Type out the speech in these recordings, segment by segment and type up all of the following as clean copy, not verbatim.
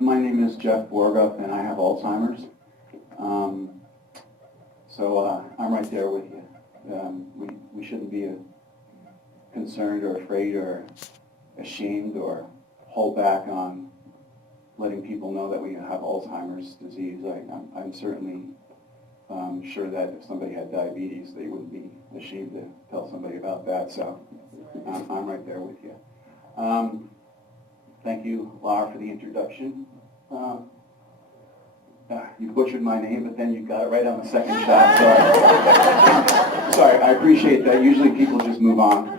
My name is Jeff Vargo, and I have Alzheimer's. I'm right there with you. We shouldn't be concerned or afraid or ashamed or hold back on letting people know that we have Alzheimer's disease. I'm certainly sure that if somebody had diabetes, they wouldn't be ashamed to tell somebody about that. So I'm right there with you. Thank you, Lara, for the introduction. You butchered my name, but then you got it right on the second shot. Sorry, I appreciate that. Usually people just move on.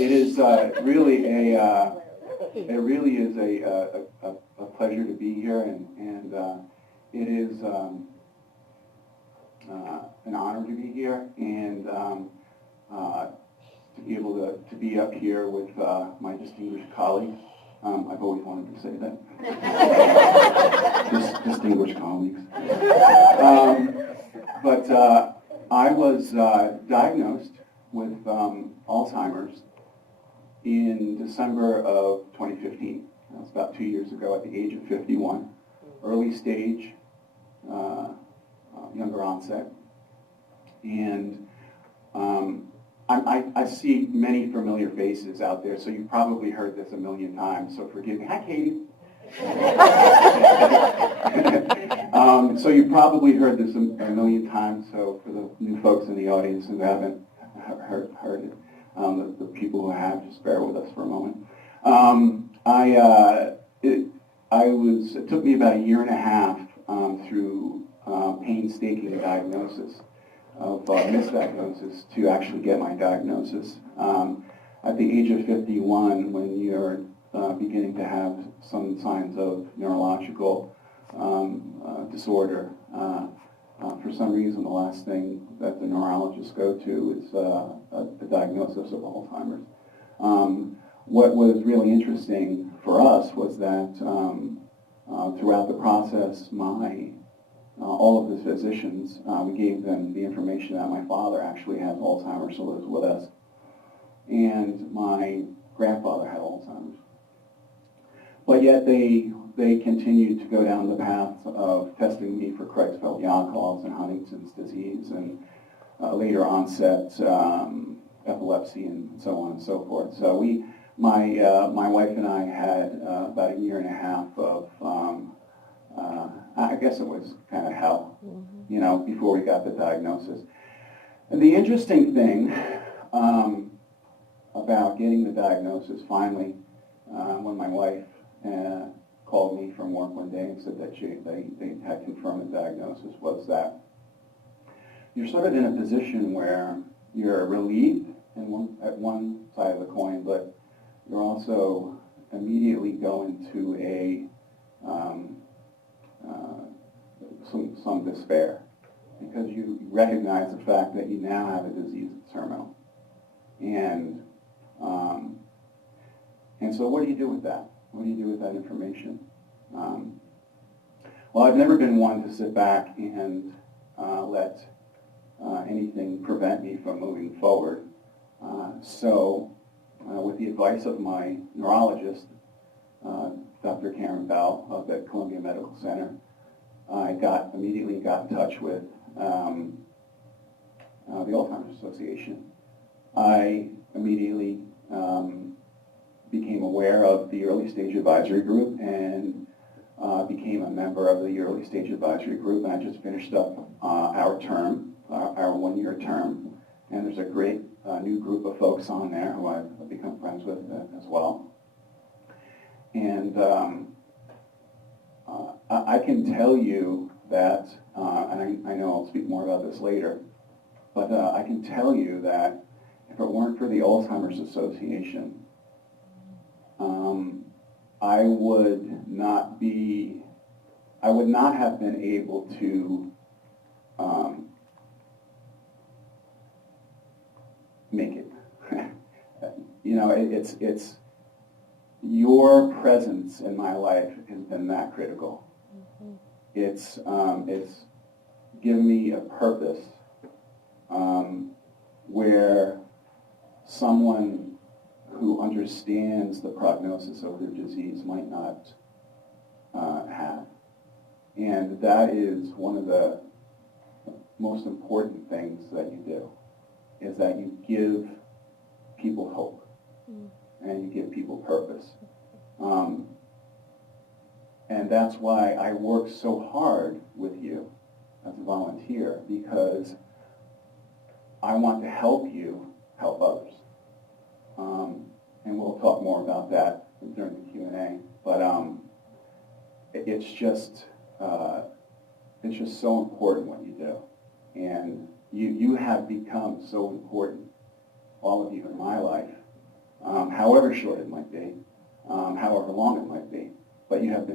It is really a pleasure to be here, and it is an honor to be here, and to be able to be up here with my distinguished colleagues. I've always wanted to say that. Distinguished colleagues. I was diagnosed with Alzheimer's in December of 2015. That was about 2 years ago at the age of 51. Early stage, younger onset. And I see many familiar faces out there, so you've probably heard this a million times, so forgive me. Hi, Katie. So you've probably heard this a million times, so for the new folks in the audience who haven't heard it, the people who have, just bear with us for a moment. It took me about a year and a half through painstaking diagnosis of misdiagnosis to actually get my diagnosis. At the age of 51, when you're beginning to have some signs of neurological disorder, for some reason the last thing that the neurologists go to is a diagnosis of Alzheimer's. What was really interesting for us was that throughout the process, all of the physicians, we gave them the information that my father actually has Alzheimer's, so lives with us, and my grandfather had Alzheimer's. But yet they continued to go down the path of testing me for Creutzfeldt-Jakob and Huntington's disease and later onset epilepsy and so on and so forth. So my wife and I had about a year and a half of I guess it was kind of hell, before we got the diagnosis. And the interesting thing about getting the diagnosis finally, when my wife called me from work one day and said that they had confirmed the diagnosis, was that you're sort of in a position where you're relieved at one side of the coin, but you're also immediately going to some despair, because you recognize the fact that you now have a disease that's terminal. And so what do you do with that? What do you do with that information? Well, I've never been one to sit back and let anything prevent me from moving forward. So with the advice of my neurologist, Dr. Karen Bell up at Columbia Medical Center, I immediately got in touch with the Alzheimer's Association. I immediately became aware of the early stage advisory group and became a member of the early stage advisory group. And I just finished up our term, our one-year term, and there's a great new group of folks on there who I've become friends with as well. And I can tell you that, and I know I'll speak more about this later, but I can tell you that if it weren't for the Alzheimer's Association, I would not have been able to make it. It's your presence in my life has been that critical. Mm-hmm. It's given me a purpose where someone who understands the prognosis of their disease might not have. And that is one of the most important things that you do, is that you give people hope and you give people purpose. And that's why I work so hard with you as a volunteer, because I want to help you help others. And we'll talk more about that during the Q&A. But it's just so important what you do. And you have become so important, all of you in my life, however short it might be, however long it might be. But you have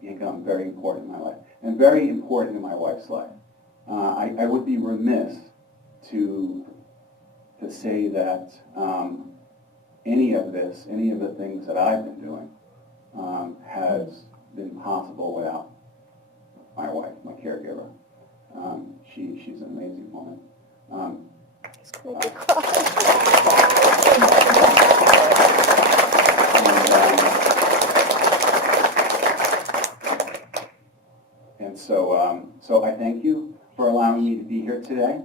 become very important in my life, and very important in my wife's life. I would be remiss to say that any of the things that I've been doing has been possible without my wife, my caregiver. She's an amazing woman. And so I thank you for allowing me to be here today,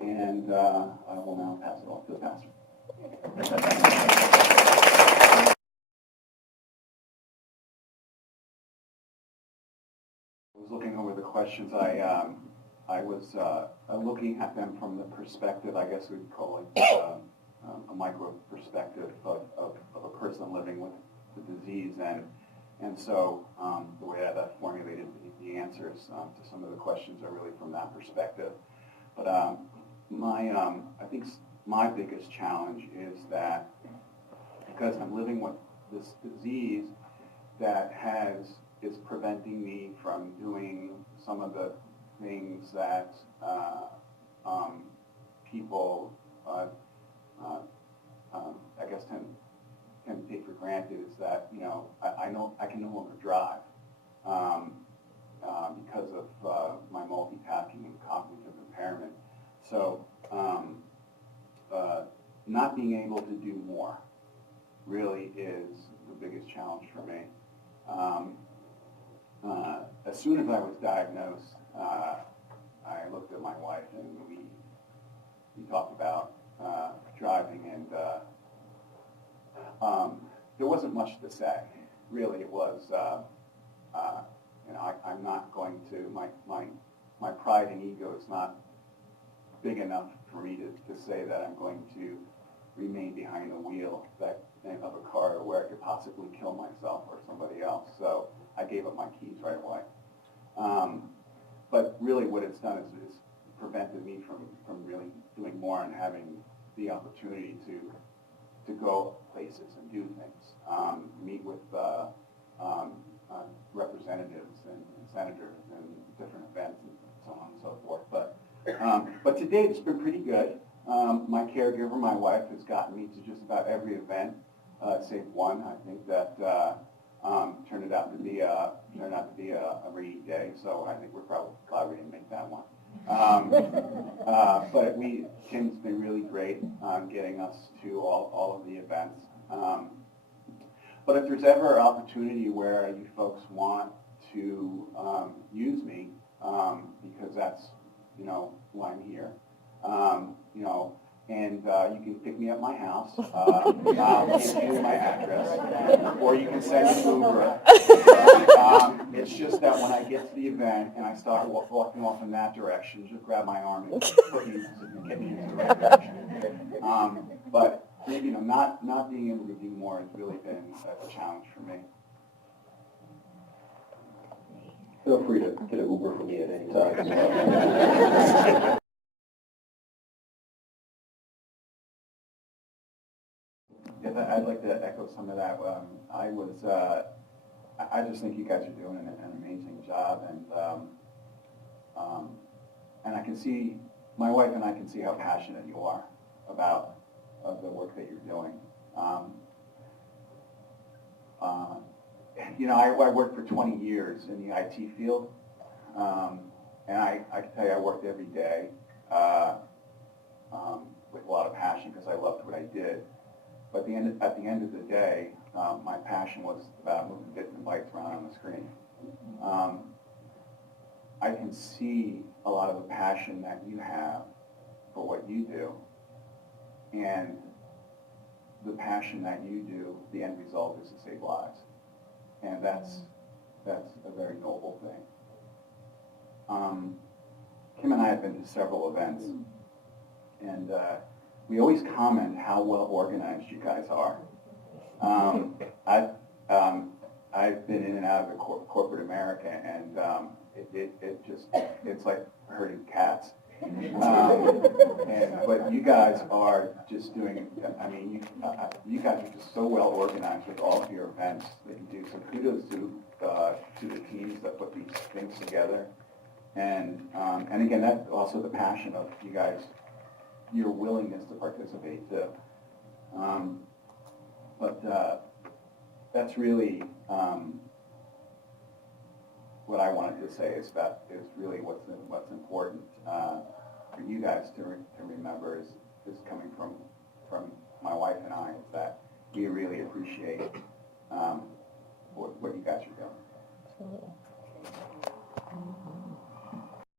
and I will now pass it off to the pastor. I was looking over the questions. I was looking at them from the perspective, I guess we'd call it a micro perspective of a person living with the disease, and so the way that I've formulated the answers to some of the questions are really from that perspective. But I think my biggest challenge is that because I'm living with this disease that is preventing me from doing some of the things that people, I guess, tend to take for granted, is that, I know I can no longer drive because of my multitasking and cognitive impairment. So not being able to do more really is the biggest challenge for me. As soon as I was diagnosed, I looked at my wife and we talked about driving, and there wasn't much to say. Really, it was, I'm not going to, my pride and ego is not big enough for me to say that I'm going to remain behind the wheel of a car where I could possibly kill myself or somebody else. So I gave up my keys right away. But really what it's done is prevented me from really doing more and having the opportunity to go places and do things, meet with representatives and senators and different events and so on and so forth. But to date, it's been pretty good. My caregiver, my wife, has gotten me to just about every event, save one. I think that turned out to be a rainy day, so I think we're probably glad we didn't make that one. But Kim's been really great on getting us to all of the events. But if there's ever an opportunity where you folks want to use me, because that's why I'm here, and you can pick me up at my house. I'll give you my address, or you can send an Uber. It's just that when I get to the event and I start walking off in that direction, just grab my arm and get me into the right direction. But not being able to do more has really been a challenge for me. Feel free to get an Uber for me at any time. Yes, I'd like to echo some of that. I just think you guys are doing an amazing job, and I can see, my wife and I can see how passionate you are about the work that you're doing. I worked for 20 years in the IT field, and I can tell you I worked every day with a lot of passion because I loved what I did. But at the end of the day, my passion was about moving bits and bytes around on the screen. I can see a lot of the passion that you have for what you do, and the passion that you do, the end result is to save lives. And that's a very noble thing. Kim and I have been to several events, and we always comment how well organized you guys are. I've been in and out of the corporate America, and it's like herding cats. But you guys are just doing, I mean, you guys are just so well organized with all of your events that you do. So kudos to the teams that put these things together. And again, that's also the passion of you guys, your willingness to participate too. But that's really what I wanted to say is really what's important for you guys to remember is coming from my wife and I, is that we really appreciate what you guys are doing. Absolutely.